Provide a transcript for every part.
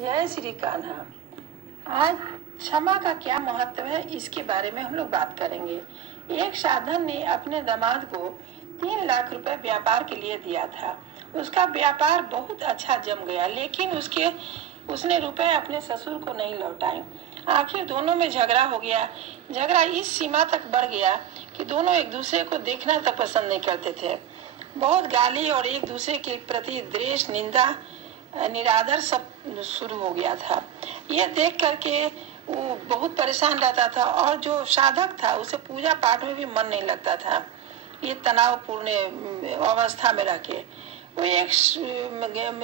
जय श्री कान्हा। आज क्षमा का क्या महत्व है इसके बारे में हम लोग बात करेंगे। एक साधन ने अपने दामाद को 3 लाख रुपए व्यापार के लिए दिया था। उसका व्यापार बहुत अच्छा जम गया, लेकिन उसने रुपए अपने ससुर को नहीं लौटाए। आखिर दोनों में झगड़ा हो गया। झगड़ा इस सीमा तक बढ़ गया कि दोनों एक दूसरे को देखना तक पसंद नहीं करते थे। बहुत गाली और एक दूसरे के प्रति द्वेष, निंदा, निरादर सब शुरू हो गया था। यह देख करके वो बहुत परेशान रहता था और जो साधक था उसे पूजा पाठ में भी मन नहीं लगता था। ये तनावपूर्ण अवस्था में रह के वो एक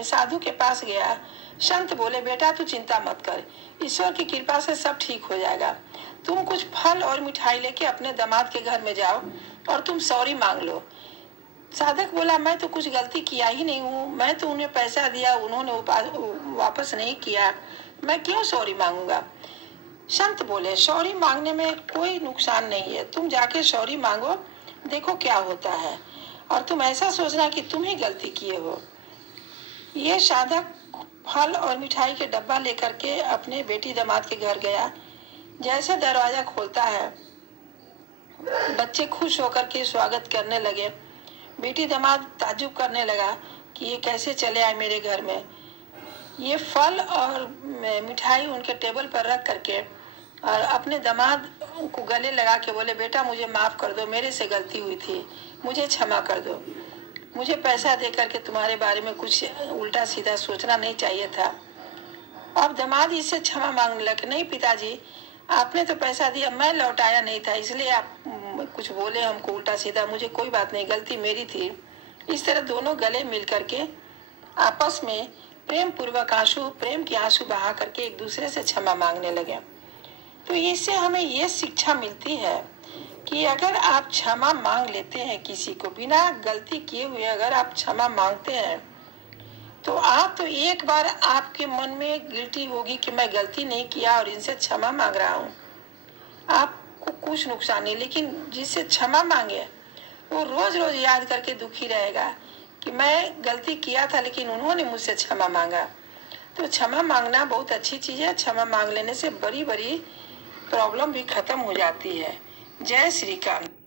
साधु के पास गया। संत बोले, बेटा तू चिंता मत कर, ईश्वर की कृपा से सब ठीक हो जाएगा। तुम कुछ फल और मिठाई लेके अपने दामाद के घर में जाओ और तुम सॉरी मांग लो। साधक बोला, मैं तो कुछ गलती किया ही नहीं हूँ, मैं तो उन्हें पैसा दिया, उन्होंने वापस नहीं किया, मैं क्यों सॉरी मांगूंगा। संत बोले, सॉरी मांगने में कोई नुकसान नहीं है, तुम जाके सॉरी मांगो, देखो क्या होता है, और तुम ऐसा सोचना कि तुम ही गलती किए हो। ये साधक फल और मिठाई के डब्बा लेकर के अपने बेटी दामाद के घर गया। जैसे दरवाजा खोलता है, बच्चे खुश होकर के स्वागत करने लगे। बेटी दामाद ताज्जुब करने लगा कि ये कैसे चले आए मेरे घर में। ये फल और मिठाई उनके टेबल पर रख करके और अपने दामाद को गले लगा के बोले, बेटा मुझे माफ कर दो, मेरे से गलती हुई थी, मुझे क्षमा कर दो। मुझे पैसा दे करके तुम्हारे बारे में कुछ उल्टा सीधा सोचना नहीं चाहिए था। अब दामाद इससे क्षमा मांगने लगे, नहीं पिताजी, आपने तो पैसा दिया, मैं लौटाया नहीं था, इसलिए आप कुछ बोले हमको उल्टा सीधा, मुझे कोई बात नहीं, गलती मेरी थी। इस तरह दोनों गले मिल करके आपस में प्रेम पूर्वक प्रेम के आंसू बहा करके एक दूसरे से क्षमा मांगने लगे। तो इससे हमें ये शिक्षा मिलती है कि अगर आप क्षमा मांग लेते हैं, किसी को बिना गलती किए हुए अगर आप क्षमा मांगते हैं, तो आप तो एक बार आपके मन में गिल्टी होगी कि मैं गलती नहीं किया और इनसे क्षमा मांग रहा हूँ, आपको कुछ नुकसान नहीं। लेकिन जिससे क्षमा मांगे वो रोज रोज याद करके दुखी रहेगा कि मैं गलती किया था लेकिन उन्होंने मुझसे क्षमा मांगा। तो क्षमा मांगना बहुत अच्छी चीज है। क्षमा मांग लेने से बड़ी बड़ी प्रॉब्लम भी खत्म हो जाती है। जय श्री कान्हा।